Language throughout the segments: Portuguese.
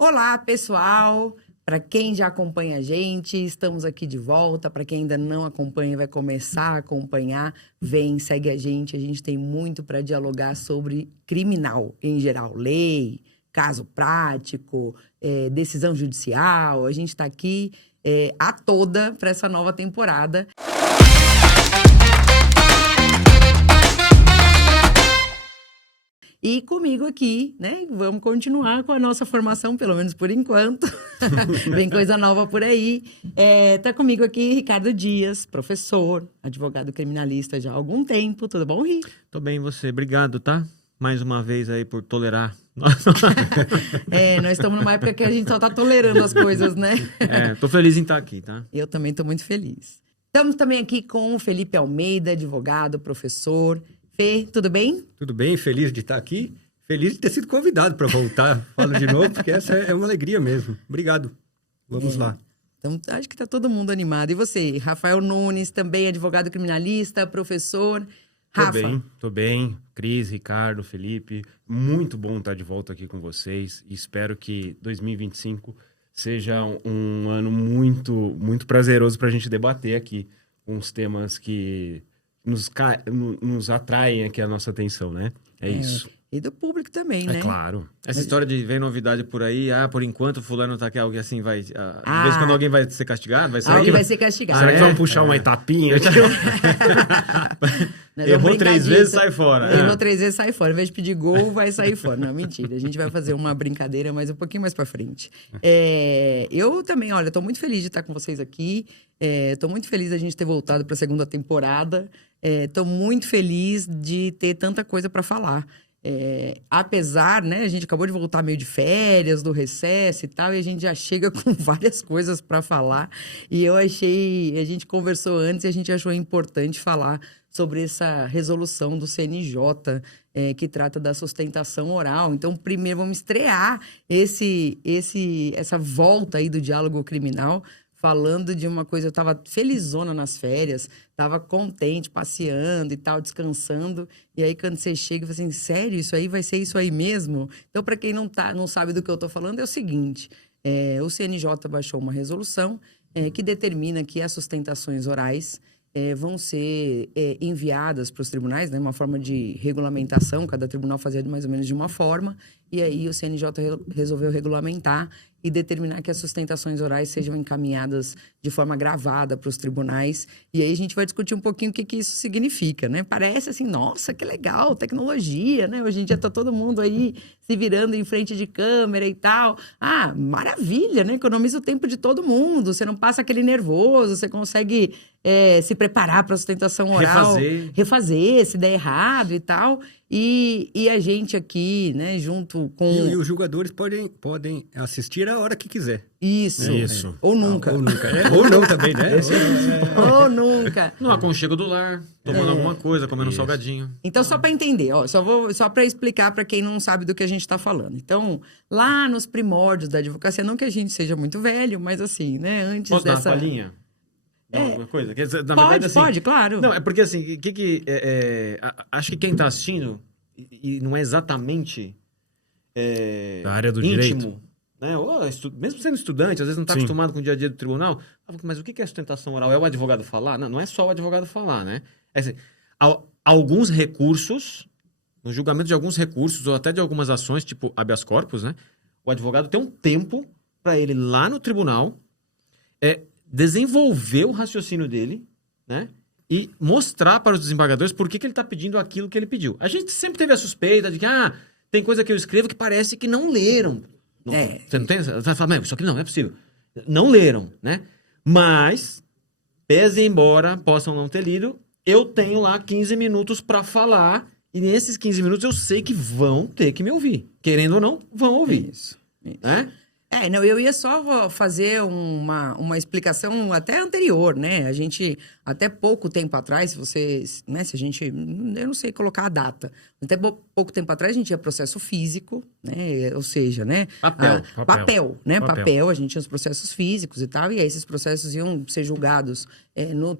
Olá, pessoal! Para quem já acompanha a gente, estamos aqui de volta. Para quem ainda não acompanha, vai começar a acompanhar, vem, segue a gente. A gente tem muito para dialogar sobre criminal em geral, lei, caso prático, decisão judicial. A gente está aqui a toda para essa nova temporada. E comigo aqui, né? Vamos continuar com a nossa formação, pelo menos por enquanto. Vem coisa nova por aí. Tá comigo aqui Ricardo Dias, professor, advogado criminalista já há algum tempo. Tudo bom, Ri? Tô bem, e você? Obrigado, tá? Mais uma vez aí por tolerar. Nós estamos numa época que a gente só tá tolerando as coisas, né? Tô feliz em estar aqui, tá? Eu também tô muito feliz. Estamos também aqui com o Felipe Almeida, advogado, professor. Fê, tudo bem? Tudo bem, feliz de estar aqui. Feliz de ter sido convidado para voltar. Falo de novo, porque essa é uma alegria mesmo. Obrigado. Vamos lá. Então, acho que está todo mundo animado. E você, Rafael Nunes, também advogado criminalista, professor. Rafa. Tô bem. Cris, Ricardo, Felipe. Muito bom estar de volta aqui com vocês. E espero que 2025 seja um ano muito, muito prazeroso para a gente debater aqui uns temas que nos atraem aqui a nossa atenção, né? É isso. E do público também, né? É claro. Essa história de vem novidade por aí, por enquanto fulano tá aqui, alguém assim vai... de vez em quando alguém vai ser castigado, vai sair... Alguém vai ser castigado. Será que vamos puxar uma etapinha? Errou 3 vezes, sai fora. Errou 3 vezes, sai fora. Ao invés de pedir gol, vai sair fora. Não, mentira. A gente vai fazer uma brincadeira, mas um pouquinho mais pra frente. Eu também, olha, tô muito feliz de estar com vocês aqui. Tô muito feliz da gente ter voltado pra segunda temporada. Tô muito feliz de ter tanta coisa pra falar. Apesar, né, a gente acabou de voltar meio de férias, do recesso e tal, e a gente já chega com várias coisas para falar. E a gente conversou antes e a gente achou importante falar sobre essa resolução do CNJ, que trata da sustentação oral. Então, primeiro vamos estrear essa volta aí do diálogo criminal, falando de uma coisa, eu estava felizona nas férias, estava contente, passeando e tal, descansando. E aí, quando você chega, você fala assim, sério, isso aí vai ser isso aí mesmo? Então, para quem não sabe do que eu estou falando, é o seguinte, o CNJ baixou uma resolução que determina que as sustentações orais vão ser enviadas para os tribunais, né, uma forma de regulamentação, cada tribunal fazia mais ou menos de uma forma, e aí o CNJ resolveu regulamentar e determinar que as sustentações orais sejam encaminhadas de forma gravada para os tribunais. E aí a gente vai discutir um pouquinho o que isso significa, né? Parece assim, nossa, que legal, tecnologia, né? Hoje em dia está todo mundo aí se virando em frente de câmera e tal. Maravilha, né? Economiza o tempo de todo mundo, você não passa aquele nervoso, você consegue se preparar para a sustentação oral. Refazer, se der errado e tal. E a gente aqui, né, junto com... E os julgadores podem assistir a hora que quiser. Isso. Ou nunca. Ou nunca. Ou não também, né? Ou nunca. No aconchego do lar, tomando alguma coisa, comendo um salgadinho. Então, só para entender, só para explicar para quem não sabe do que a gente está falando. Então, lá nos primórdios da advocacia, não que a gente seja muito velho, mas assim, né, antes Posso dessa... dar uma palhinha? Alguma coisa? Na Pode, verdade, assim, pode, claro. Não, é porque assim, acho que quem tá assistindo, e não é exatamente Da área do íntimo, direito. né? Mesmo sendo estudante, às vezes não está acostumado com o dia a dia do tribunal, mas o que é sustentação oral? É o advogado falar? Não é só o advogado falar, né? Assim, alguns recursos, no julgamento de alguns recursos, ou até de algumas ações, tipo habeas corpus, né? O advogado tem um tempo para ele lá no tribunal desenvolver o raciocínio dele, né? E mostrar para os desembargadores por que ele está pedindo aquilo que ele pediu. A gente sempre teve a suspeita de que tem coisa que eu escrevo que parece que não leram. Você não tem? Você vai falar, isso aqui não é possível. Não leram, né? Mas, pese embora possam não ter lido, eu tenho lá 15 minutos para falar e nesses 15 minutos eu sei que vão ter que me ouvir. Querendo ou não, vão ouvir. Isso. Né? Não, eu ia só fazer uma explicação até anterior, né? A gente, até pouco tempo atrás, eu não sei colocar a data, até pouco tempo atrás a gente tinha processo físico, né? Ou seja, né? Papel, né? Papel, a gente tinha os processos físicos e tal, e aí esses processos iam ser julgados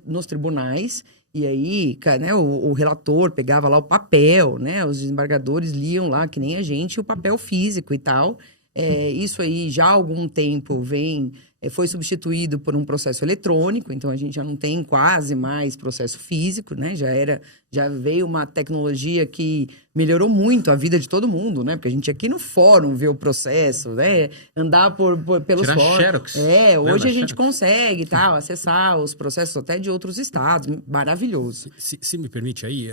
nos tribunais, e aí, né, o relator pegava lá o papel, né? Os desembargadores liam lá, que nem a gente, o papel físico e tal. Isso aí já há algum tempo foi substituído por um processo eletrônico, então a gente já não tem quase mais processo físico, né? Já veio uma tecnologia que melhorou muito a vida de todo mundo, né? Porque a gente aqui no fórum vê o processo, né? Andar pelos Tirar fóruns. xerox. Hoje a gente Xerox? consegue, acessar os processos até de outros estados. Maravilhoso. Se me permite aí,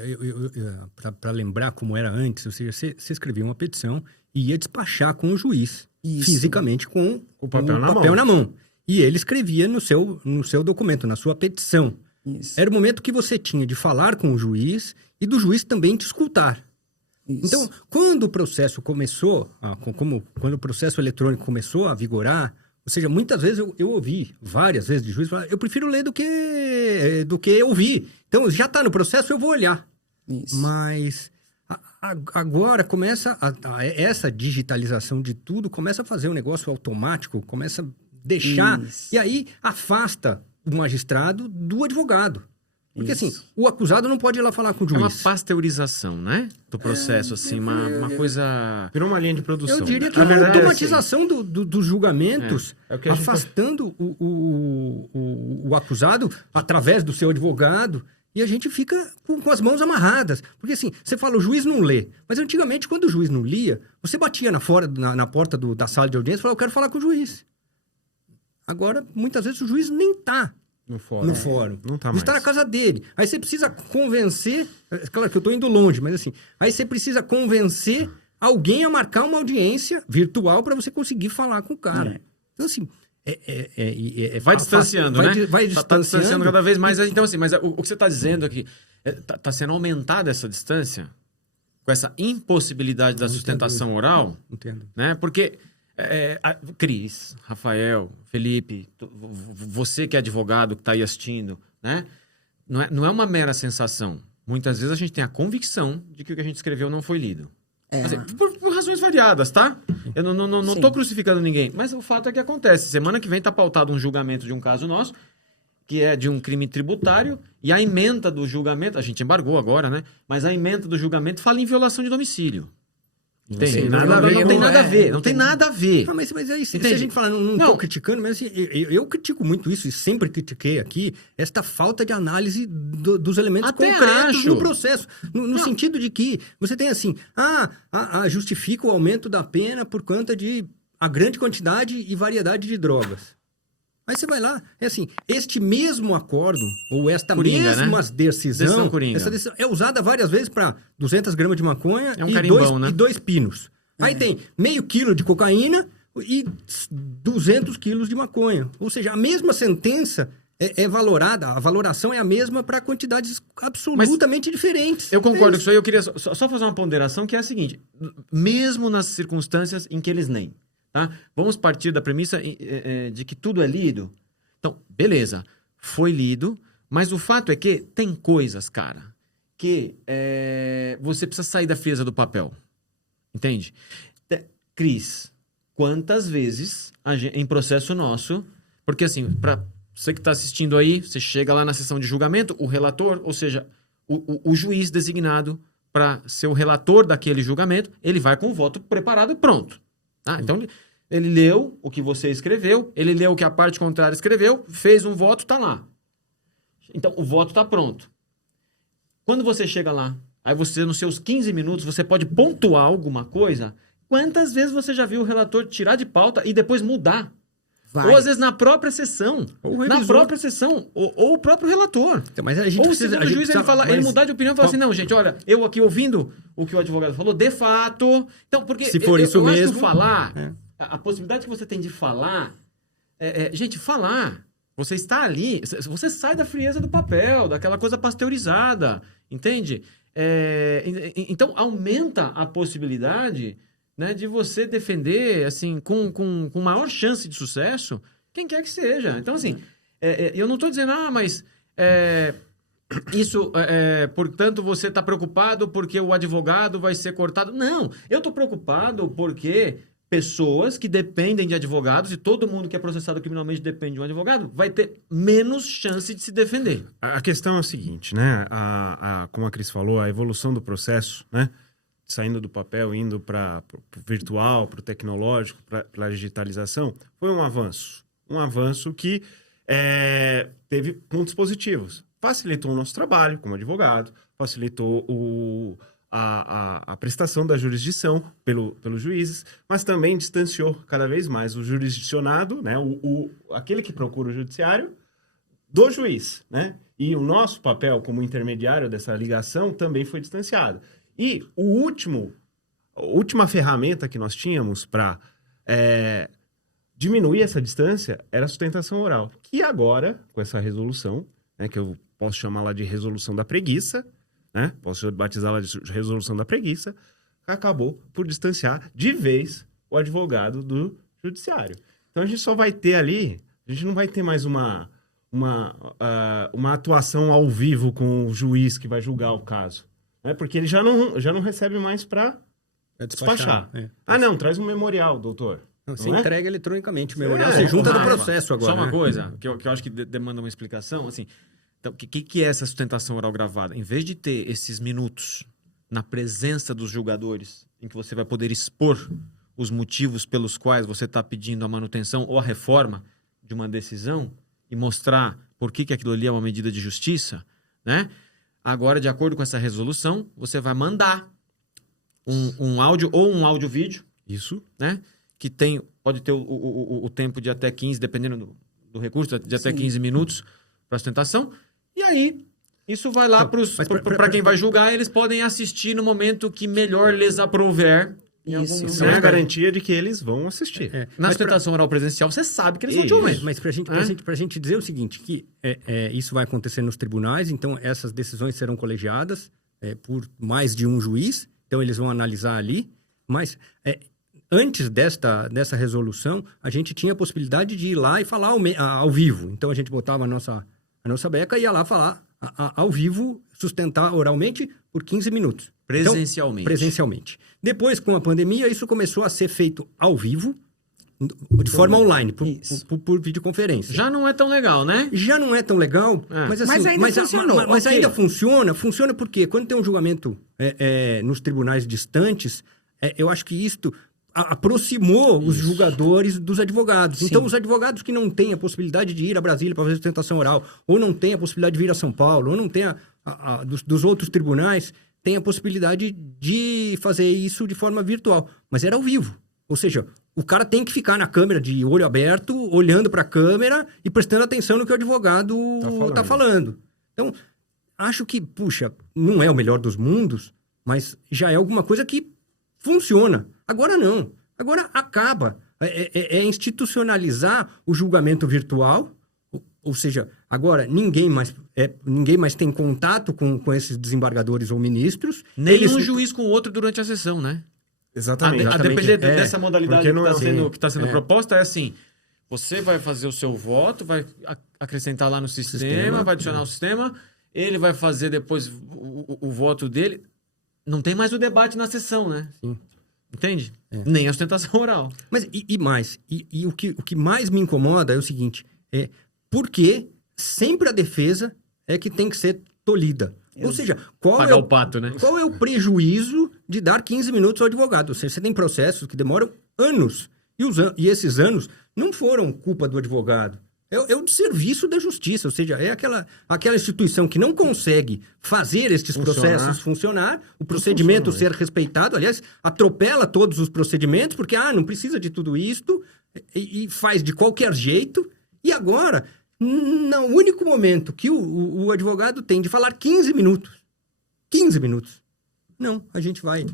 para lembrar como era antes, ou seja, você escrevia uma petição e ia despachar com o juiz, Isso. fisicamente com O papel na na mão. E ele escrevia no seu documento, na sua petição. Isso. Era o momento que você tinha de falar com o juiz e do juiz também te escutar. Isso. Então, quando o processo começou, quando o processo eletrônico começou a vigorar, ou seja, muitas vezes eu ouvi, várias vezes de juiz, falar, eu prefiro ler do que ouvir. Então, já está no processo, eu vou olhar. Isso. Mas agora começa essa digitalização de tudo, começa a fazer um negócio automático, começa a deixar, Isso. e aí afasta o magistrado do advogado. Porque Isso. assim, o acusado não pode ir lá falar com o É juiz. uma pasteurização, né? Do processo, assim, uma coisa... Virou uma linha de produção. Eu diria que Na é uma verdade, automatização dos julgamentos, É o que a gente afastando o acusado através do seu advogado, e a gente fica com as mãos amarradas. Porque assim, você fala, o juiz não lê. Mas antigamente, quando o juiz não lia, você batia na porta da sala de audiência e falava, eu quero falar com o juiz. Agora, muitas vezes, o juiz nem está no fórum. no fórum. Não tá O juiz está na mais. casa dele. Aí você precisa convencer... Claro que eu estou indo longe, mas assim... Aí você precisa convencer alguém a marcar uma audiência virtual para você conseguir falar com o cara. Então, assim... Vai distanciando, né? Vai Tá distanciando distanciando. cada vez mais. Então, assim, mas o que você está dizendo aqui, tá sendo aumentada essa distância com essa impossibilidade da sustentação oral, Entendo. né? Porque Cris, Rafael, Felipe, você que é advogado, que está aí assistindo, né? Não é uma mera sensação. Muitas vezes a gente tem a convicção de que o que a gente escreveu não foi lido. Assim, por razões variadas, tá? Eu não tô crucificando ninguém. Mas o fato é que acontece. Semana que vem tá pautado um julgamento de um caso nosso, que é de um crime tributário, e a ementa do julgamento, a gente embargou agora, né? Mas a ementa do julgamento fala em violação de domicílio. Entende? tem nada a ver Não com- tem nada a ver. Não tem nada a ver. Mas aí, se Entende? a gente falar, não Não. estou criticando, mas assim, eu critico muito isso e sempre critiquei aqui, esta falta de análise dos elementos Até concretos acho. no processo. No sentido de que você tem assim, justifica o aumento da pena por conta de a grande quantidade e variedade de drogas. Aí você vai lá, é assim, este mesmo acordo, ou esta Coringa, mesma né? decisão, Decisão coringa. essa decisão é usada várias vezes para 200 gramas de maconha É um carimbão, né? e 2 pinos. Aí tem meio quilo de cocaína e 200 quilos de maconha. Ou seja, a mesma sentença é valorada, a valoração é a mesma para quantidades absolutamente diferentes. Eu concordo com isso aí. Eu queria só fazer uma ponderação que é a seguinte. Mesmo nas circunstâncias em que eles nem, tá? Vamos partir da premissa de que tudo é lido. Então, beleza. Foi lido, mas o fato é que tem coisas, cara, que você precisa sair da frieza do papel. Entende? Cris, quantas vezes em processo nosso... Porque assim, para você que está assistindo aí, você chega lá na sessão de julgamento, o relator, ou seja, o juiz designado para ser o relator daquele julgamento, ele vai com o voto preparado e pronto. Tá? Então, ele leu o que você escreveu, ele leu o que a parte contrária escreveu, fez um voto, está lá. Então, o voto está pronto. Quando você chega lá, aí você, nos seus 15 minutos, você pode pontuar alguma coisa. Quantas vezes você já viu o relator tirar de pauta e depois mudar? Vai. Ou às vezes na própria sessão. Ou o Na revisor. própria sessão. Ou o próprio relator. Então, mas a gente Ou o precisa... segundo a gente juiz ele, precisa- ele mas- mudar de opinião e falar assim, não, gente, olha, eu aqui ouvindo o que o advogado falou, de fato... Então, porque Se for isso eu acho que mesmo, o falar, é. a possibilidade que você tem de falar... gente, falar... Você está ali, você sai da frieza do papel, daquela coisa pasteurizada, entende? Então, aumenta a possibilidade, né, de você defender, assim, com maior chance de sucesso, quem quer que seja. Então, assim, eu não estou dizendo, mas isso, portanto, você está preocupado porque o advogado vai ser cortado. Não, eu estou preocupado porque... pessoas que dependem de advogados, e todo mundo que é processado criminalmente depende de um advogado, vai ter menos chance de se defender. A questão é o seguinte, né? Como a Cris falou, a evolução do processo, né? saindo do papel, indo para o virtual, para o tecnológico, para a digitalização, foi um avanço. Um avanço que teve pontos positivos. Facilitou o nosso trabalho como advogado, facilitou a prestação da jurisdição pelos juízes, mas também distanciou cada vez mais o jurisdicionado, né, aquele que procura o judiciário, do juiz, né? E o nosso papel como intermediário dessa ligação também foi distanciado. E a última ferramenta que nós tínhamos para diminuir essa distância era a sustentação oral, que agora, com essa resolução, né, que eu posso chamar lá de resolução da preguiça, né, posso batizá-la de resolução da preguiça, acabou por distanciar de vez o advogado do judiciário. Então a gente só vai ter ali, a gente não vai ter mais uma atuação ao vivo com o juiz que vai julgar o caso, né, porque ele já não recebe mais para despachar. Não, traz um memorial, doutor. Você Não entrega eletronicamente o memorial, você junta do processo agora. Só uma né? coisa que eu acho que demanda uma explicação. Assim, então, o que é essa sustentação oral gravada? Em vez de ter esses minutos na presença dos julgadores, em que você vai poder expor os motivos pelos quais você está pedindo a manutenção ou a reforma de uma decisão e mostrar por que aquilo ali é uma medida de justiça, né? Agora, de acordo com essa resolução, você vai mandar um áudio ou um áudio-vídeo, Isso. né? Que pode ter o tempo de até 15, dependendo do recurso, de até 15 minutos para sustentação. E aí, isso vai lá para quem vai julgar, eles podem assistir no momento que melhor lhes aprouver. Isso. Isso é a garantia de que eles vão assistir. Na sustentação oral presencial, você sabe que eles vão te ouvir. Mas pra gente dizer o seguinte, que isso vai acontecer nos tribunais, então essas decisões serão colegiadas por mais de um juiz, então eles vão analisar ali, mas antes dessa resolução, a gente tinha a possibilidade de ir lá e falar ao vivo. Então a gente botava a nossa beca e ia lá falar ao vivo, sustentar oralmente por 15 minutos. Presencialmente. Então, presencialmente. Depois, com a pandemia, isso começou a ser feito ao vivo, de forma online, por videoconferência. Já não é tão legal, né? Já não é tão legal, mas assim... Mas ainda funcionou. Mas Ok. ainda funciona. Funciona porque quando tem um julgamento nos tribunais distantes, eu acho que isto aproximou os julgadores dos advogados. Sim. Então, os advogados que não têm a possibilidade de ir a Brasília para fazer sustentação oral, ou não têm a possibilidade de vir a São Paulo, ou não têm dos outros tribunais, têm a possibilidade de fazer isso de forma virtual. Mas era ao vivo. Ou seja, o cara tem que ficar na câmera de olho aberto, olhando para a câmera e prestando atenção no que o advogado está falando. Então, acho que, puxa, não é o melhor dos mundos, mas já é alguma coisa que funciona. Agora não. Agora acaba. É institucionalizar o julgamento virtual, ou seja, agora ninguém mais tem contato com esses desembargadores ou ministros. Nem um juiz com o outro durante a sessão, né? Exatamente. A depender dessa modalidade Porque não que está sendo proposta, é assim: você vai fazer o seu voto, vai acrescentar lá no sistema, vai adicionar o sistema, ele vai fazer depois o voto dele. Não tem mais o debate na sessão, né? Sim. Entende? Nem a sustentação oral. Mas o que mais me incomoda é o seguinte: porque sempre a defesa é que tem que ser tolhida. Ou seja, Pagar o pato, né? Qual é o prejuízo de dar 15 minutos ao advogado? Ou seja, você tem processos que demoram anos. E esses anos não foram culpa do advogado. É o serviço da justiça. Ou seja, é aquela instituição que não consegue fazer estes processos funcionar, o procedimento ser respeitado. Aliás, atropela todos os procedimentos, porque não precisa de tudo isto, e faz de qualquer jeito. E agora, no único momento que o advogado tem de falar 15 minutos, não, a gente vai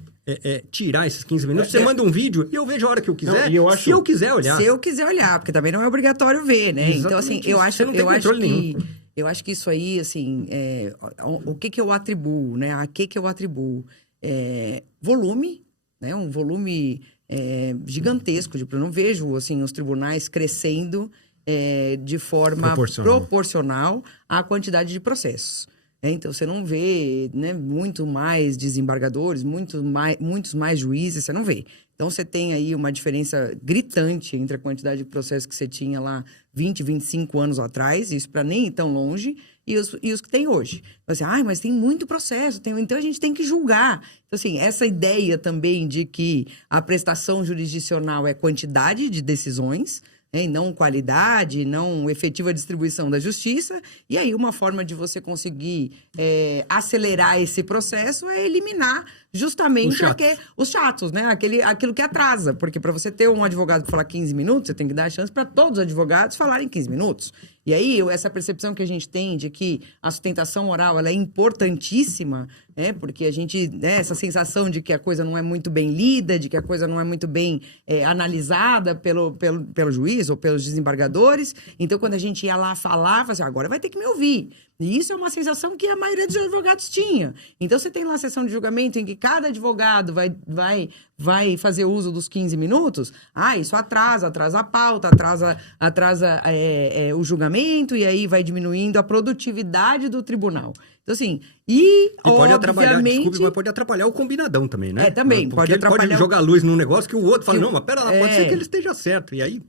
tirar esses 15 minutos. Você manda um vídeo e eu vejo a hora que eu quiser, se eu quiser olhar. Se eu quiser olhar, porque também não é obrigatório ver, né? Exatamente. Então, assim, Você não tem controle nenhum. eu acho que isso aí, assim, o que eu atribuo, né? A que eu atribuo? Volume, né? Um volume gigantesco. Eu não vejo, assim, os tribunais crescendo de forma proporcional à quantidade de processos. Então, você não vê, né, muito mais desembargadores, muitos mais juízes, você não vê. Então, você tem aí uma diferença gritante entre a quantidade de processos que você tinha lá 20, 25 anos atrás, isso para nem ir tão longe, e os que tem hoje. Então, assim, mas tem muito processo, então a gente tem que julgar. Então, assim, essa ideia também de que a prestação jurisdicional é quantidade de decisões, e não qualidade, não efetiva distribuição da justiça. E aí, uma forma de você conseguir acelerar esse processo é eliminar justamente os chatos, né? Aquilo que atrasa. Porque para você ter um advogado que falar 15 minutos, você tem que dar a chance para todos os advogados falarem 15 minutos. E aí, essa percepção que a gente tem de que a sustentação oral ela é importantíssima, porque a gente, essa sensação de que a coisa não é muito bem lida, de que a coisa não é muito bem analisada pelo juiz ou pelos desembargadores. Então, quando a gente ia lá falar, assim, agora vai ter que me ouvir. E isso é uma sensação que a maioria dos advogados tinha. Então, você tem lá a sessão de julgamento em que cada advogado vai fazer uso dos 15 minutos. Isso atrasa a pauta, atrasa o julgamento, e aí vai diminuindo a produtividade do tribunal. Então, assim, pode atrapalhar, desculpe, mas pode atrapalhar o combinadão também, né? Também, pode atrapalhar. Pode jogar luz num negócio que o outro fala, não, mas pera lá, pode ser que ele esteja certo. E aí...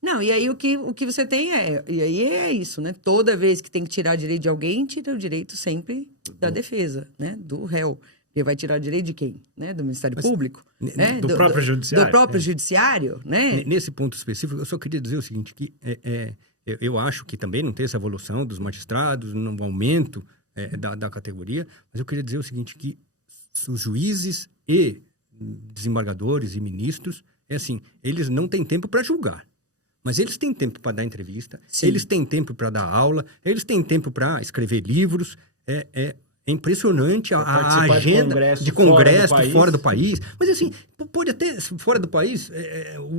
Não, e aí o que você tem e aí é isso, né? Toda vez que tem que tirar direito de alguém, tira o direito sempre da defesa, né? Do réu. Porque vai tirar direito de quem? Né? Do Ministério Público? Né? Do próprio Judiciário. Do próprio Judiciário, né? Nesse ponto específico, eu só queria dizer o seguinte, que eu acho que também não tem essa evolução dos magistrados, no aumento da categoria, mas eu queria dizer o seguinte, que os juízes e desembargadores e ministros, eles não têm tempo para julgar. Mas eles têm tempo para dar entrevista, Sim. Eles têm tempo para dar aula, eles têm tempo para escrever livros. É impressionante a agenda de congresso fora do país. Mas assim, pode até, fora do país,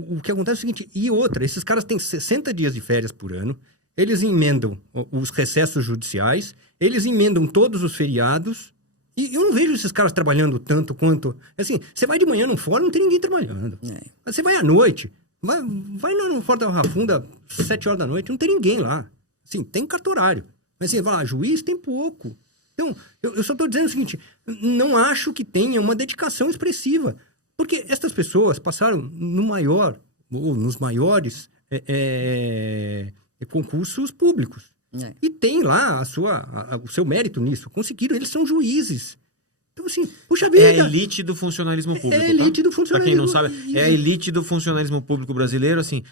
o que acontece é o seguinte, e outra, esses caras têm 60 dias de férias por ano, eles emendam os recessos judiciais, eles emendam todos os feriados, e eu não vejo esses caras trabalhando tanto quanto... Assim, você vai de manhã num fórum, não tem ninguém trabalhando. Você vai à noite... Vai no Fórum da Barra Funda, 7 horas da noite, não tem ninguém lá. Assim, tem cartorário. Mas você fala, juiz tem pouco. Então, eu só estou dizendo o seguinte, não acho que tenha uma dedicação expressiva. Porque estas pessoas passaram nos maiores concursos públicos. E tem lá o seu mérito nisso. Conseguiram, eles são juízes. Então, assim, puxa vida. É a elite do funcionalismo público. É a elite do funcionalismo. Pra quem não sabe, é a elite do funcionalismo público brasileiro, assim,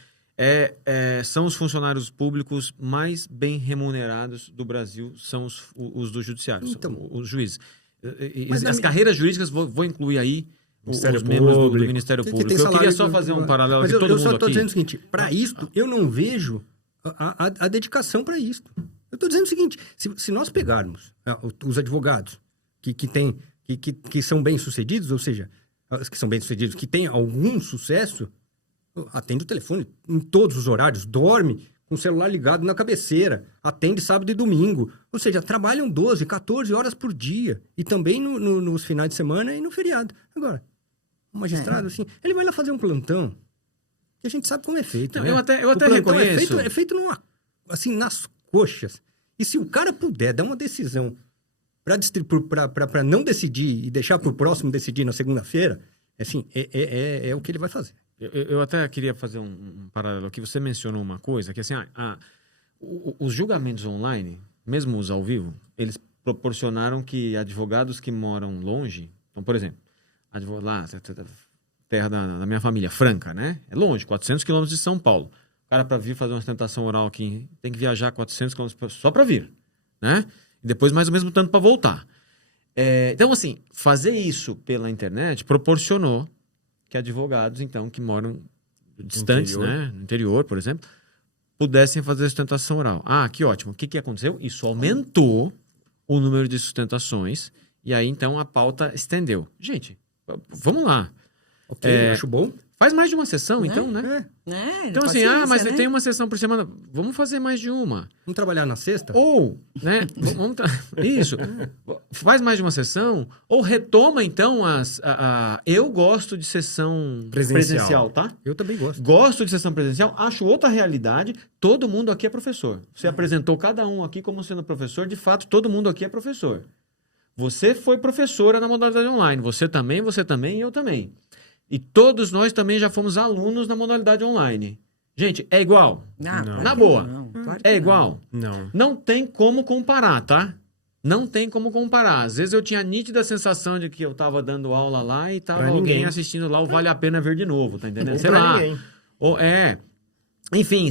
são os funcionários públicos mais bem remunerados do Brasil, são os do judiciário, então, os juízes. As carreiras jurídicas, vou incluir aí os membros do Ministério Público. Eu queria só fazer um paralelo aqui, todo mundo aqui. Eu só estou dizendo o seguinte, para isto, eu não vejo a dedicação para isto. Eu estou dizendo o seguinte, se nós pegarmos os advogados que são bem-sucedidos, ou seja, que são bem-sucedidos, que têm algum sucesso, atende o telefone em todos os horários, dorme com o celular ligado na cabeceira, atende sábado e domingo. Ou seja, trabalham 12, 14 horas por dia. E também nos finais de semana e no feriado. Agora, o magistrado, assim, ele vai lá fazer um plantão, que a gente sabe como é feito. Não, né? Eu até reconheço. É feito nas coxas. E se o cara puder dar uma decisão para não decidir e deixar para o próximo decidir na segunda-feira, assim, é o que ele vai fazer. Eu até queria fazer um paralelo aqui. Você mencionou uma coisa, que assim, os julgamentos online, mesmo os ao vivo, eles proporcionaram que advogados que moram longe, então, por exemplo, lá, terra da minha família, Franca, né? É longe, 400 quilômetros de São Paulo. O cara, para vir fazer uma sustentação oral aqui, tem que viajar 400 quilômetros só para vir, né? E depois mais o mesmo tanto para voltar. Então, assim, fazer isso pela internet proporcionou que advogados, então, que moram distantes, né, no interior, por exemplo, pudessem fazer sustentação oral. Que ótimo. O que aconteceu? Isso aumentou o número de sustentações e aí, então, a pauta estendeu. Gente, vamos lá. Ok, acho bom. Faz mais de uma sessão, então, né? Então, assim, mas né? Tem uma sessão por semana. Vamos fazer mais de uma. Vamos trabalhar na sexta? Ou, né? Isso. Faz mais de uma sessão. Ou retoma, então, eu gosto de sessão presencial, tá? Eu também gosto. Gosto de sessão presencial. Acho outra realidade. Todo mundo aqui é professor. Você apresentou cada um aqui como sendo professor. De fato, todo mundo aqui é professor. Você foi professora na modalidade online. Você também e eu também. E todos nós também já fomos alunos na modalidade online. Gente, é igual. Ah, Não. claro Na que boa. não, claro que É não. igual. Não. Não tem como comparar, tá? Não tem como comparar. Às vezes eu tinha a nítida sensação de que eu tava dando aula lá e tava Pra alguém ninguém. assistindo lá o Vale a Pena Ver de Novo, tá entendendo? Ou Sei pra lá. ninguém. Ou, enfim,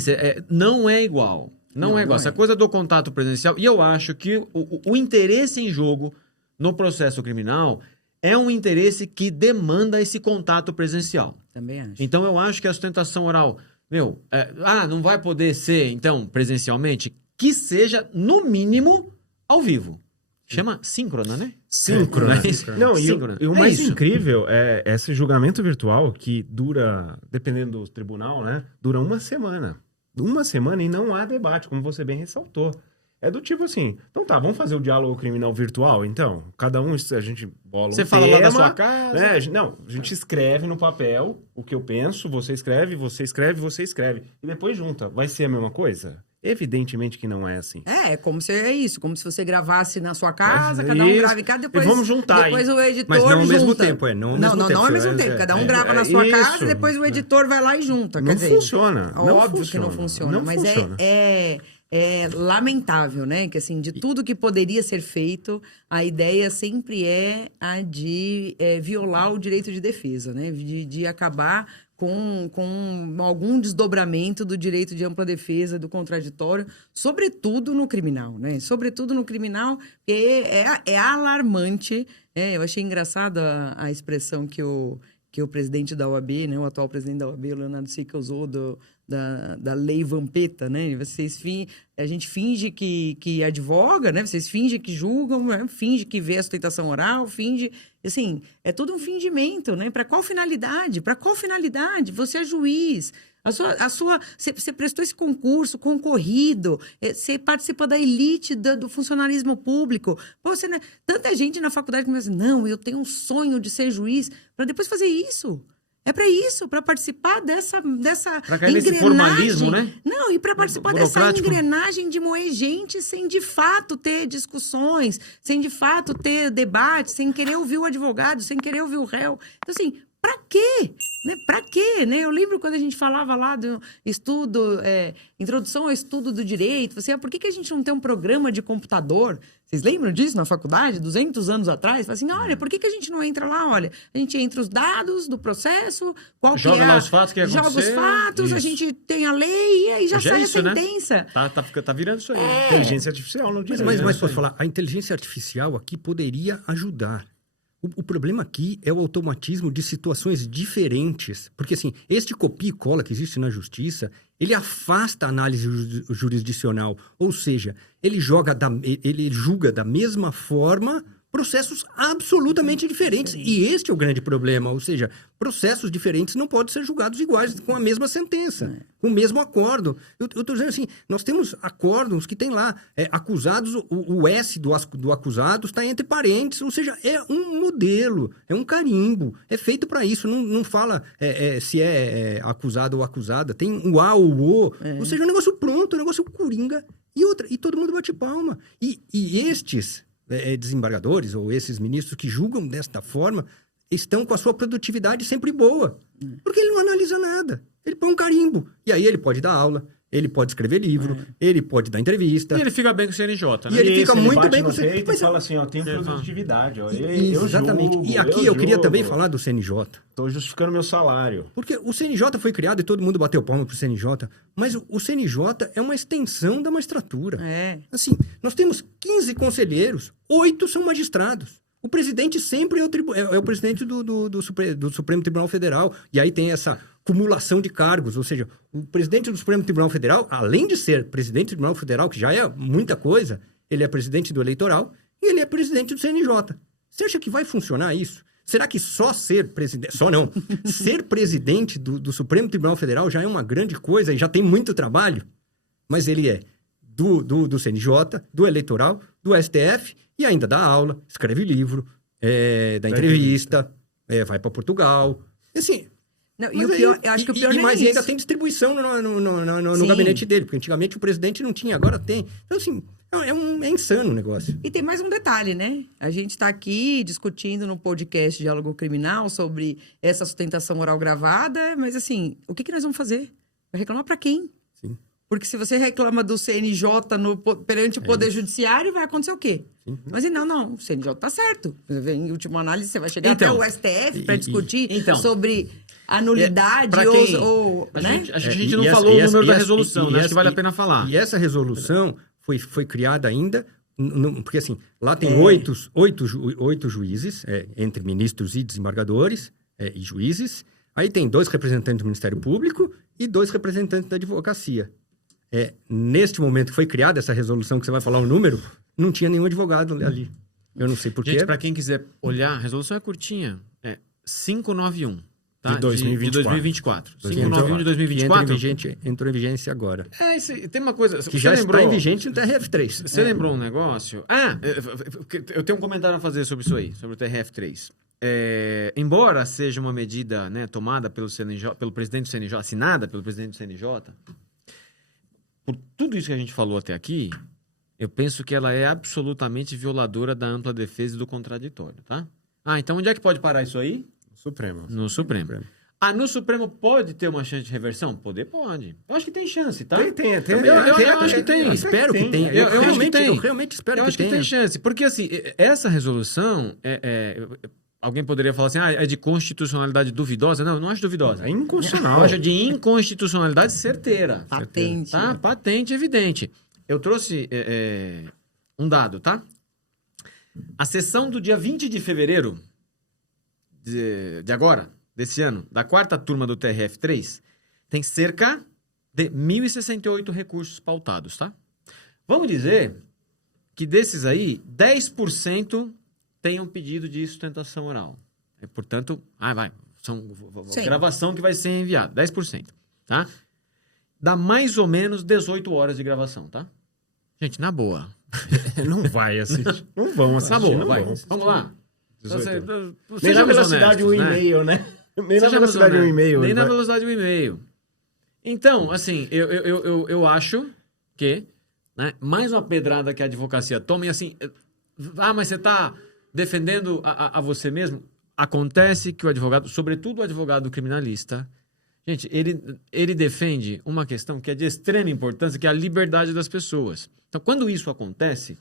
não é igual. Não é igual. não Essa é. coisa do contato presencial. E eu acho que o interesse em jogo no processo criminal é um interesse que demanda esse contato presencial. Também acho. Então eu acho que a sustentação oral, não vai poder ser, então, presencialmente, que seja, no mínimo, ao vivo. Chama síncrona, né? Síncrona. Não é isso? Não, Síncrona. e o É mais isso. incrível é esse julgamento virtual que dura, dependendo do tribunal, né? Dura uma semana. Uma semana e não há debate, como você bem ressaltou. É do tipo assim, então tá, vamos fazer o diálogo criminal virtual, então? Cada um, a gente bola Você um fala lá da tema, sua casa. né? Não, a gente escreve no papel o que eu penso, você escreve, você escreve, você escreve. E depois junta. Vai ser a mesma coisa? Evidentemente que não é assim. Como se você gravasse na sua casa, Mas cada um isso. grava em casa, depois, E vamos juntar, depois o editor Mas não ao mesmo junta. tempo, não ao mesmo tempo. Não ao mesmo tempo. Cada um grava na sua casa, isso. depois o editor vai lá e junta. Não Quer dizer, funciona. Não óbvio que não funciona, Não mas funciona. é lamentável, né? Que assim, de tudo que poderia ser feito, a ideia sempre é a de violar o direito de defesa, né? De acabar com algum desdobramento do direito de ampla defesa, do contraditório, sobretudo no criminal, né? Sobretudo no criminal, é alarmante. Eu achei engraçada a expressão que o presidente da OAB, né, o atual presidente da OAB, o Leonardo Sica, usou da lei Vampeta, né? A gente finge que advoga, né? Vocês fingem que julgam, né? Finge que vê a sustentação oral, finge... Assim, é todo um fingimento, né? Para qual finalidade? Para qual finalidade? Você é juiz... Você prestou esse concurso concorrido, você participa da elite do funcionalismo público. Pô, tanta gente na faculdade que me diz, não, eu tenho um sonho de ser juiz, para depois fazer isso. É para isso, para participar dessa Pra cair nesse formalismo, né? Não, e para participar dessa Burocrático. engrenagem de moer gente sem de fato ter discussões, sem de fato ter debate, sem querer ouvir o advogado, sem querer ouvir o réu. Então, assim, para quê? Para quê? Né? Eu lembro quando a gente falava lá do estudo, introdução ao estudo do direito, por que a gente não tem um programa de computador? Vocês lembram disso na faculdade, 200 anos atrás? Fala assim, olha, por que a gente não entra lá? Olha, a gente entra os dados do processo, Joga lá os fatos que ia joga os acontecer. fatos, a Isso. gente tem a lei e aí já Mas é sai isso, a né? sentença. Tá virando isso aí. Inteligência artificial não diz Mas posso falar, a inteligência artificial aqui poderia ajudar. O problema aqui é o automatismo de situações diferentes. Porque, assim, este copia e cola que existe na justiça, ele afasta a análise jurisdicional. Ou seja, ele julga da mesma forma processos absolutamente diferentes. Sim. E este é o grande problema. Ou seja, processos diferentes não podem ser julgados iguais com a mesma sentença, com o mesmo acordo. Eu estou dizendo assim, nós temos acórdons que tem lá, acusados, o S do acusado está entre parênteses, ou seja, é um modelo, é um carimbo, é feito para isso, não fala se é acusado ou acusada, tem o A ou o O, ou seja, é um negócio pronto, é um negócio coringa, e todo mundo bate palma. E estes desembargadores ou esses ministros que julgam desta forma estão com a sua produtividade sempre boa. Porque ele não analisa nada. Ele põe um carimbo. E aí ele pode dar aula, ele pode escrever livro, ele pode dar entrevista. E ele fica bem com o CNJ, né? E ele fica muito bate bem no com você. peito e fala assim, ó, tem produtividade, ó. Exatamente. Julgo, E aqui eu queria julgo. também falar do CNJ. Tô justificando meu salário. Porque o CNJ foi criado e todo mundo bateu palma pro CNJ, mas o CNJ é uma extensão da magistratura. Assim, nós temos 15 conselheiros, 8 são magistrados. O presidente sempre é o presidente do Supremo Tribunal Federal. E aí tem essa cumulação de cargos. Ou seja, o presidente do Supremo Tribunal Federal, além de ser presidente do Tribunal Federal, que já é muita coisa, ele é presidente do eleitoral e ele é presidente do CNJ. Você acha que vai funcionar isso? Será que só ser presidente... Só não. Ser presidente do Supremo Tribunal Federal já é uma grande coisa e já tem muito trabalho? Mas ele é do CNJ, do eleitoral, do STF... E ainda dá aula, escreve livro, dá entrevista, vai para Portugal. Assim, Não, e o pior, eu acho que o pior não é mas isso. ainda tem distribuição no gabinete dele, porque antigamente o presidente não tinha, agora tem. Então, assim, é insano o negócio. E tem mais um detalhe, né? A gente está aqui discutindo no podcast Diálogo Criminal sobre essa sustentação oral gravada, mas assim, o que nós vamos fazer? Vai reclamar para quem? Sim. Porque se você reclama do CNJ perante o Poder Judiciário, vai acontecer o quê? Sim. Mas não, o CNJ tá certo. Em última análise, você vai chegar Então, até o STF para discutir então, sobre a nulidade pra quem- ou A né? gente, acho que a gente não falou o número da resolução, né? Acho que vale a pena falar. E essa resolução foi criada ainda, porque assim, lá tem oito juízes, entre ministros e desembargadores e juízes. Aí tem 2 representantes do Ministério Público e 2 representantes da advocacia. Neste momento que foi criada essa resolução, que você vai falar o número, não tinha nenhum advogado ali. Eu não sei porquê. Gente, para quem quiser olhar, a resolução é curtinha. É 591. Tá? De 2024. 591 de 2024. Entrou em vigência agora. Tem uma coisa... Que já está em vigente no TRF3. Você lembrou um negócio? Eu tenho um comentário a fazer sobre isso aí, sobre o TRF3. Embora seja uma medida, né, tomada pelo presidente do CNJ, assinada pelo presidente do CNJ, por tudo isso que a gente falou até aqui, eu penso que ela é absolutamente violadora da ampla defesa e do contraditório, tá? Então onde é que pode parar isso aí? Supremo. No Supremo. No Supremo pode ter uma chance de reversão? Pode. Eu acho que tem chance, tá? Tem. Eu acho que tem. Eu espero que tenha. Eu realmente espero que tenha. Eu acho que tem chance. Porque, assim, essa resolução... Alguém poderia falar assim, é de constitucionalidade duvidosa? Não, eu não acho duvidosa. É inconstitucional. Eu acho de inconstitucionalidade certeira. Patente. Tá? Patente, evidente. Eu trouxe um dado, tá? A sessão do dia 20 de fevereiro de agora, desse ano, da 4ª turma do TRF3, tem cerca de 1.068 recursos pautados, tá? Vamos dizer que desses aí, 10% tem um pedido de sustentação oral. Portanto, gravação que vai ser enviada, 10%, tá? Dá mais ou menos 18 horas de gravação, tá? Gente, na boa. Não vai assistir. Não vão assistir. Na boa, não vai. vão. Vamos lá. Nem na velocidade do e-mail, né? Nem na velocidade do e-mail. Nem na velocidade do e-mail. Então, assim, eu acho que, né, mais uma pedrada que a advocacia toma e assim... mas você está defendendo a você mesmo? Acontece que o advogado, sobretudo o advogado criminalista, gente, ele defende uma questão que é de extrema importância, que é a liberdade das pessoas. Então, quando isso acontece,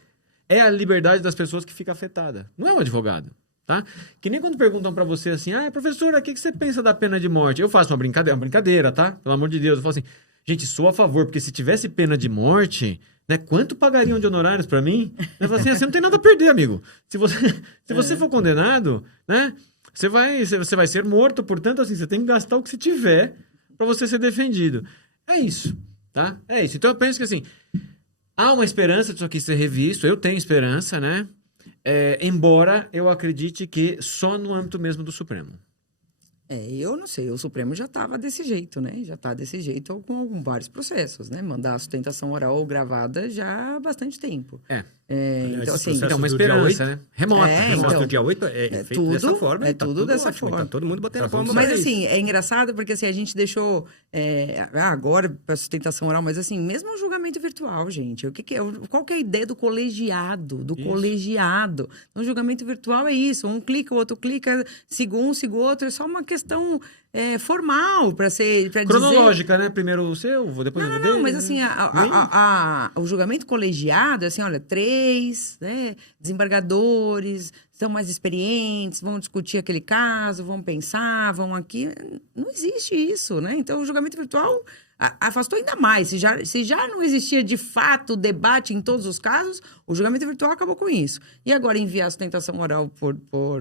é a liberdade das pessoas que fica afetada. Não é o advogado, tá? Que nem quando perguntam para você assim, professora, o que você pensa da pena de morte? Eu faço uma brincadeira, tá? Pelo amor de Deus. Eu falo assim, gente, sou a favor, porque se tivesse pena de morte... Né? Quanto pagariam de honorários para mim? Eu falo assim, você não tem nada a perder, amigo. Se você for condenado, né? Você vai ser morto, portanto, assim, você tem que gastar o que você tiver para você ser defendido. É isso, tá? É isso. Então eu penso que assim, há uma esperança disso aqui ser revisto, eu tenho esperança, né? Embora eu acredite que só no âmbito mesmo do Supremo. Eu não sei, o Supremo já estava desse jeito, né? Já está desse jeito com vários processos, né? Mandar a sustentação oral ou gravada já há bastante tempo. Então, assim... Então, uma esperança, né? Remota. Então, do dia 8 é feito tudo, dessa forma. tudo dessa ótimo, forma. Tá todo mundo batendo palma. Mas, assim, é engraçado porque, assim, a gente deixou... agora, para sustentação oral, mas, assim, mesmo o julgamento virtual, gente. Qual que é a ideia do colegiado? Colegiado. No julgamento virtual é isso. Um clica, o outro clica, siga um, siga o outro. É só uma questão formal para ser... Cronológica, né? Primeiro o seu, depois o dele. Não, mas, assim, o julgamento colegiado, assim, olha, 3, né, desembargadores, são mais experientes, vão discutir aquele caso, vão pensar, vão aqui. Não existe isso, né? Então, o julgamento virtual afastou ainda mais. Se já não existia, de fato, debate em todos os casos, o julgamento virtual acabou com isso. E agora, enviar a sustentação oral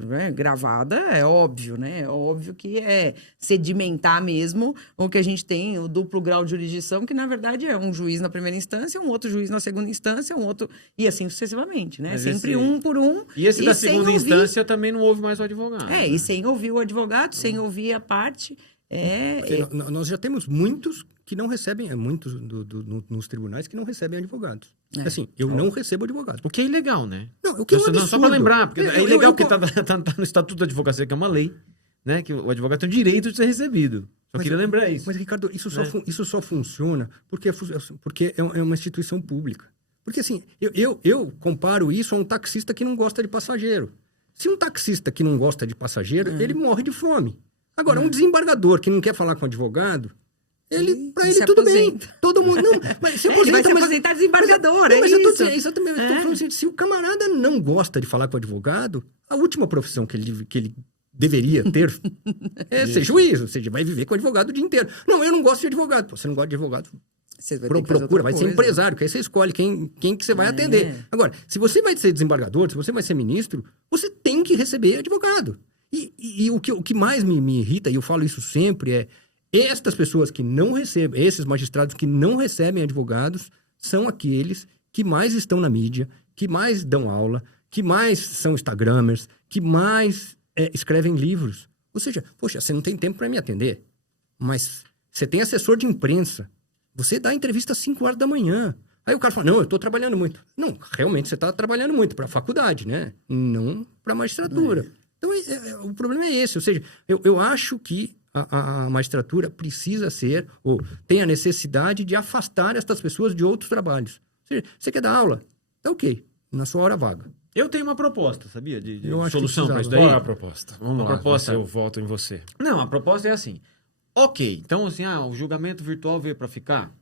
né, gravada, é óbvio, né? É óbvio que é sedimentar mesmo o que a gente tem, o duplo grau de jurisdição, que, na verdade, é um juiz na primeira instância, um outro juiz na segunda instância, um outro... E assim sucessivamente, né? Mas sempre um por um. E esse da segunda instância também não houve mais o advogado. Né? E sem ouvir o advogado, sem ouvir a parte... Nós já temos muitos que não recebem, muitos nos tribunais que não recebem advogados. Assim, eu não recebo advogado. O que é ilegal, né? Não, o que é um absurdo. Só para lembrar, porque é ilegal porque tá no Estatuto da Advocacia, que é uma lei, né? Que o advogado tem o direito de ser recebido. Só queria lembrar isso. Mas, Ricardo, isso só funciona porque é uma instituição pública. Porque, assim, eu comparo isso a um taxista que não gosta de passageiro. Se um taxista que não gosta de passageiro, ele morre de fome. Agora, um desembargador que não quer falar com o advogado, Pra E ele se tudo bem. aposenta. Todo mundo. Não, mas se Ele vai se aposenta, aposentar desembargador, mas eu tô isso. dizendo, exatamente, eu tô falando assim, se o camarada não gosta de falar com o advogado, a última profissão que ele deveria ter é ser juiz, ou seja, vai viver com o advogado o dia inteiro. Não, eu não gosto de advogado. Pô, você não gosta de advogado? Você vai ter que fazer Procura, vai outra ser coisa. empresário, que aí você escolhe quem que você vai atender. Agora, se você vai ser desembargador, se você vai ser ministro, você tem que receber advogado. E o que mais me irrita, e eu falo isso sempre, é estas pessoas que não recebem, esses magistrados que não recebem advogados, são aqueles que mais estão na mídia, que mais dão aula, que mais são instagramers, que mais escrevem livros. Ou seja, poxa, você não tem tempo para me atender, mas você tem assessor de imprensa, você dá entrevista às 5 horas da manhã. Aí o cara fala, não, eu estou trabalhando muito. Não, realmente você está trabalhando muito para a faculdade, né? Não para a magistratura. Então, o problema é esse. Ou seja, eu acho que a magistratura precisa ser, ou tem a necessidade de afastar estas pessoas de outros trabalhos. Ou seja, você quer dar aula? Tá ok, na sua hora vaga. Eu tenho uma proposta, sabia? De Eu acho que solução para isso precisava. daí. Qual é a proposta? Vamos A lá, proposta- eu volto em você. Não, a proposta é assim. Ok, então assim, o julgamento virtual veio para ficar?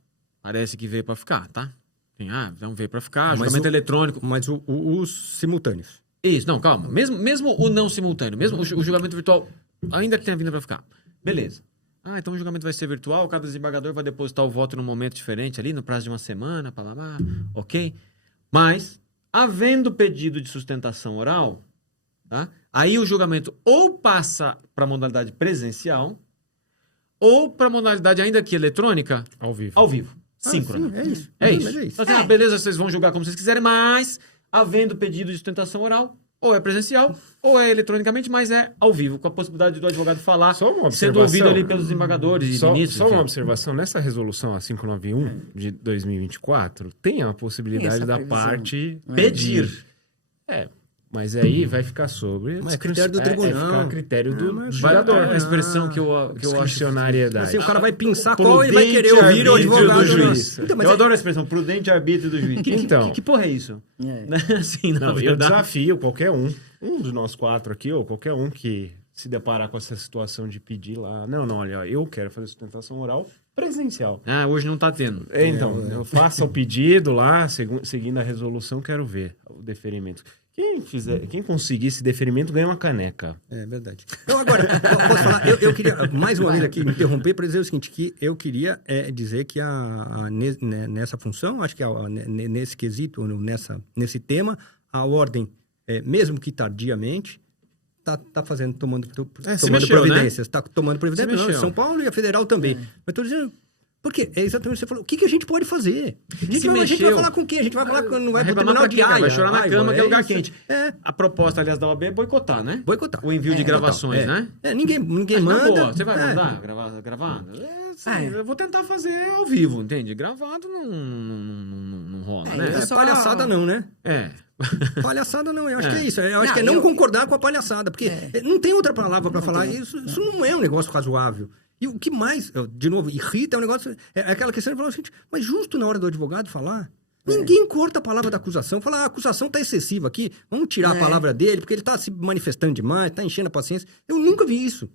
Parece que veio para ficar, tá? Sim, então veio para ficar. Mas Julgamento eletrônico. Mas os simultâneos. Isso, não, calma. Mesmo o não simultâneo, mesmo o julgamento virtual, ainda que tenha vindo para ficar. Beleza. Então o julgamento vai ser virtual, cada desembargador vai depositar o voto num momento diferente ali, no prazo de uma semana, blá, ok? Mas, havendo pedido de sustentação oral, tá? Aí o julgamento ou passa para a modalidade presencial, ou para a modalidade ainda que eletrônica, Ao vivo. síncrona. Sim, é isso. É Mas isso. é isso. Então, assim, beleza, vocês vão julgar como vocês quiserem, mas havendo pedido de sustentação oral, ou é presencial, ou é eletronicamente, mas é ao vivo, com a possibilidade do advogado falar, Só uma sendo observação. ouvido ali pelos desembargadores e ministros. Só uma enfim. observação. Nessa resolução, a 591 de 2024, tem a possibilidade essa da previsão. parte Pedir. Mas aí vai ficar sobre... Mas é critério do Vai tribunal. ficar a critério do Vai julgador. a expressão que eu acho... Discricionariedade. Assim, o cara vai pensar qual ele vai querer Prudente ouvir o arbítrio advogado. do juiz. Então, mas Eu adoro a expressão, prudente arbítrio do juiz. Então. Que porra é isso? Assim, na Não, eu verdade. desafio qualquer um dos nós 4 aqui, ou qualquer um que se deparar com essa situação de pedir lá, não, olha, eu quero fazer sustentação oral presencial. Hoje não tá tendo. Então, eu faço o pedido lá, seguindo a resolução, quero ver o deferimento. Quem conseguir esse deferimento ganha uma caneca. É verdade. Então, agora, posso falar? Eu queria, mais uma vez aqui, me interromper para dizer o seguinte, que eu queria dizer que nessa função, acho que nesse quesito, nesse tema, a ordem, mesmo que tardiamente, tá fazendo, tomando mexeu, providências. Está tomando Se providências. Não, mexeu. São Paulo e a Federal também. Mas estou dizendo... Porque é exatamente o que você falou. O que a gente pode fazer? A gente vai mexeu. falar com quem? A gente vai falar quando não vai pro reclamar tribunal pra de quem, cara? Haia. Vai chorar na cama, que é lugar isso. quente. A proposta, aliás, da OAB é boicotar, né? Boicotar. O envio de gravações, total. né? Ninguém Mas na manda. boa, você vai mandar gravar? Eu vou tentar fazer ao vivo, entende? Gravado não rola, né? É palhaçada não, né? É. Palhaçada não, eu acho que é isso. Eu acho que é não concordar com a palhaçada, porque não tem outra palavra para falar. Isso não é um negócio razoável. E o que mais, de novo, irrita é um negócio... É aquela questão de falar o seguinte, mas justo na hora do advogado falar, ninguém corta a palavra da acusação. Fala, a acusação está excessiva aqui, vamos tirar a palavra dele, porque ele está se manifestando demais, está enchendo a paciência. Eu nunca vi isso.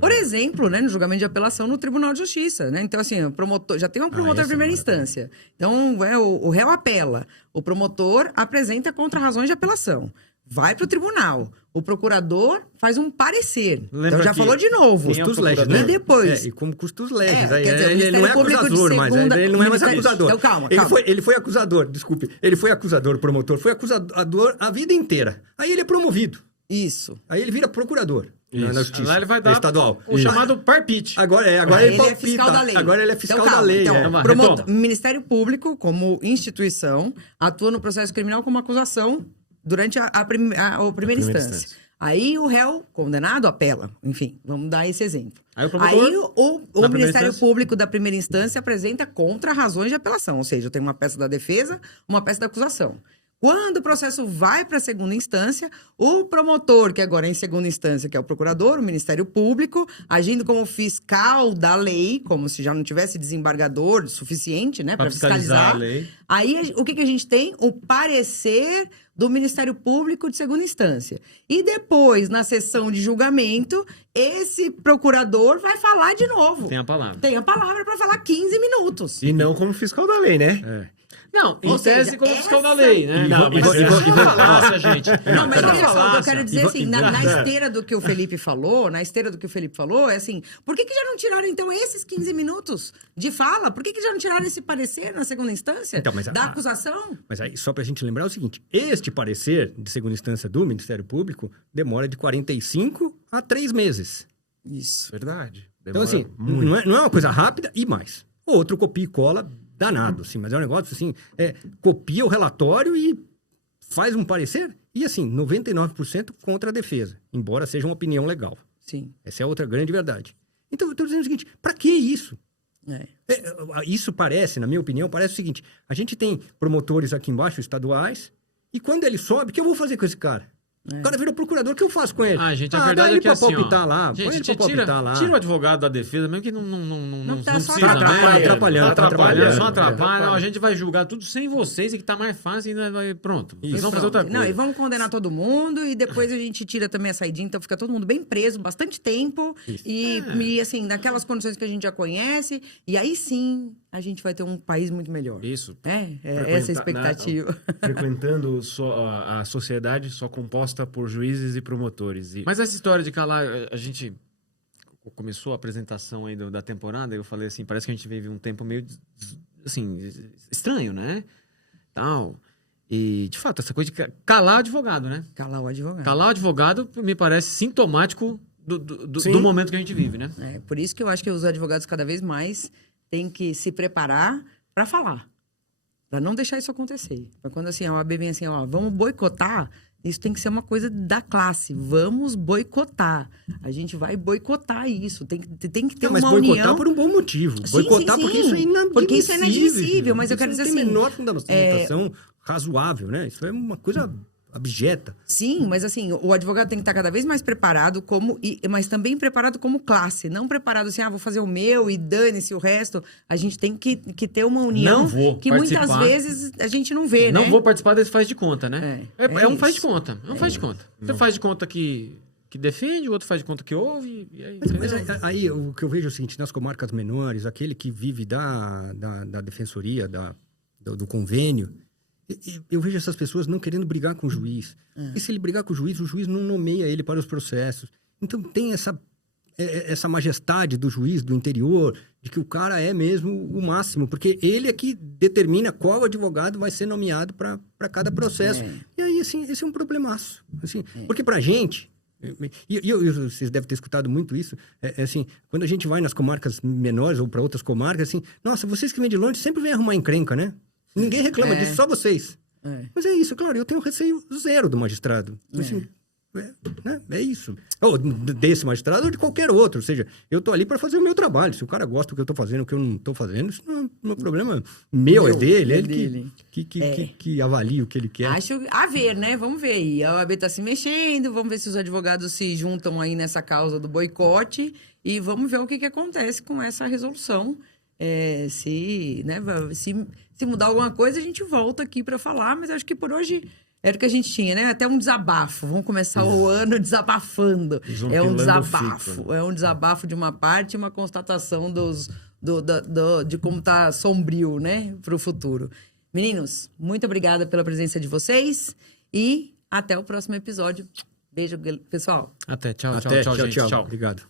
Por exemplo, né, no julgamento de apelação no Tribunal de Justiça, né? Então, assim, o promotor já tem um promotor em primeira instância. Então, o réu apela. O promotor apresenta contra-razões de apelação. Vai para o tribunal. O procurador faz um parecer. Lembra Então, já que falou de novo. quem é o Custos legis, procurador? né? E depois? E como custos legis. Aí, quer dizer, o ele não é Ministério Público de acusador mais. segunda- Ele não é mais Ministério- acusador. Então, calma. Ele foi acusador, desculpe. Ele foi acusador, promotor. Foi acusador a vida inteira. Aí ele é promovido. Isso. Aí ele vira procurador na justiça Lá ele vai dar estadual. o chamado parpite. Agora ele Ele é palpita. fiscal da lei. Agora ele é fiscal Então, da calma. lei. Então, Então, promotor- retoma. Ministério Público, como instituição, atua no processo criminal como acusação durante a primeira instância. Aí o réu condenado apela. Enfim, vamos dar esse exemplo. Aí o promotor, Aí o na primeira Ministério instância? Público da primeira instância apresenta contra-razões de apelação. Ou seja, eu tenho uma peça da defesa, uma peça da acusação. Quando o processo vai para a segunda instância, o promotor, que agora é em segunda instância, que é o procurador, o Ministério Público, agindo como fiscal da lei, como se já não tivesse desembargador suficiente, né, para fiscalizar. a lei. Aí, o que a gente tem? O parecer do Ministério Público de segunda instância. E depois, na sessão de julgamento, esse procurador vai falar de novo. Tem a palavra. Tem a palavra para falar 15 minutos. E não como fiscal da lei, né? Não, em Ou tese seja, como fiscal da essa- lei, né? Não, mas isso é uma falácia, gente. Não, mas É uma olha só, o que eu falácia. quero dizer assim, na esteira do que o Felipe falou, é assim, por que já não tiraram, então, esses 15 minutos de fala? Por que já não tiraram esse parecer na segunda instância Então, mas da acusação? Mas aí, só pra gente lembrar o seguinte, este parecer de segunda instância do Ministério Público demora de 45 a 3 meses. Isso. Verdade. Então, Demora assim, muito. não é uma coisa rápida e mais. Outro copia e cola danado, assim, mas é um negócio assim, copia o relatório e faz um parecer e, assim, 99% contra a defesa, embora seja uma opinião legal. Sim. Essa é a outra grande verdade. Então, eu estou dizendo o seguinte, para que isso? É. Isso parece, na minha opinião, parece o seguinte, a gente tem promotores aqui embaixo, estaduais, e quando ele sobe, o que eu vou fazer com esse cara? O cara virou procurador, o que eu faço com ele? Ah, gente, a dá verdade ele é que pra assim, palpitar ó, lá, põe ele gente, pra palpitar lá. tira o advogado da defesa, mesmo que não tá só precisa, atrapalhando, né? atrapalhando, Tá atrapalhando. só atrapalha. Atrapalha. Não, a gente vai julgar tudo sem vocês e que tá mais fácil e nós vai... Pronto. Vocês vão fazer outra coisa. Não, e vamos condenar todo mundo e depois a gente tira também a saidinha, então fica todo mundo bem preso, bastante tempo e assim, naquelas condições que a gente já conhece, e aí sim a gente vai ter um país muito melhor. Isso. É essa a expectativa. Frequentando a sociedade só composta por juízes e promotores. Mas essa história de calar, a gente começou a apresentação aí da temporada, eu falei assim, parece que a gente vive um tempo meio, assim, estranho, né? Tal. E, de fato, essa coisa de calar o advogado, né? Calar o advogado. Calar o advogado me parece sintomático do momento que a gente vive, né? É, por isso que eu acho que os advogados cada vez mais têm que se preparar para falar, para não deixar isso acontecer. Quando assim, a OAB vem assim, ó, vamos boicotar, isso tem que ser uma coisa da classe. Vamos boicotar. A gente vai boicotar isso. Tem que ter Mas uma boicotar união. por um bom motivo. Sim, boicotar sim, porque sim. isso é inadmissível. Porque isso é inadmissível, mas eu quero dizer Isso não assim, tem menor fundamentação razoável, né? Isso é uma coisa abjeta. Sim, mas assim, o advogado tem que estar cada vez mais preparado mas também preparado como classe, não preparado assim, vou fazer o meu e dane-se o resto. A gente tem que ter uma união Não vou que muitas participar. vezes a gente não vê, Não né? vou participar desse faz de conta, né? É um faz de isso. conta. É um faz de conta. Você faz de conta que defende, o outro faz de conta que ouve. E aí, Mas aí o que eu vejo é o seguinte, nas comarcas menores, aquele que vive da defensoria, do convênio, eu vejo essas pessoas não querendo brigar com o juiz. E se ele brigar com o juiz não nomeia ele para os processos. Então tem essa majestade do juiz do interior, de que o cara é mesmo o máximo, porque ele é que determina qual advogado vai ser nomeado para cada processo. E aí, assim, esse é um problemaço. Assim, porque pra gente... vocês devem ter escutado muito isso, assim, quando a gente vai nas comarcas menores ou para outras comarcas, assim, nossa, vocês que vêm de longe sempre vêm arrumar encrenca, né? Ninguém reclama disso, só vocês. Mas é isso, claro, eu tenho receio zero do magistrado. Assim, é isso. Ou desse magistrado ou de qualquer outro. Ou seja, eu tô ali para fazer o meu trabalho. Se o cara gosta do que eu tô fazendo, o que eu não tô fazendo, isso não é um problema meu, é dele. É ele que avalia o que ele quer. Acho a ver, né? Vamos ver aí. A OAB tá se mexendo, vamos ver se os advogados se juntam aí nessa causa do boicote e vamos ver o que acontece com essa resolução. Se mudar alguma coisa, a gente volta aqui para falar, mas acho que por hoje era o que a gente tinha, né? Até um desabafo. Vamos começar o ano desabafando. É um desabafo. É um desabafo de uma parte e uma constatação de como tá sombrio, né? Para o futuro. Meninos, muito obrigada pela presença de vocês e até o próximo episódio. Beijo, pessoal. Até. Tchau, Até, tchau, gente. Tchau. Obrigado.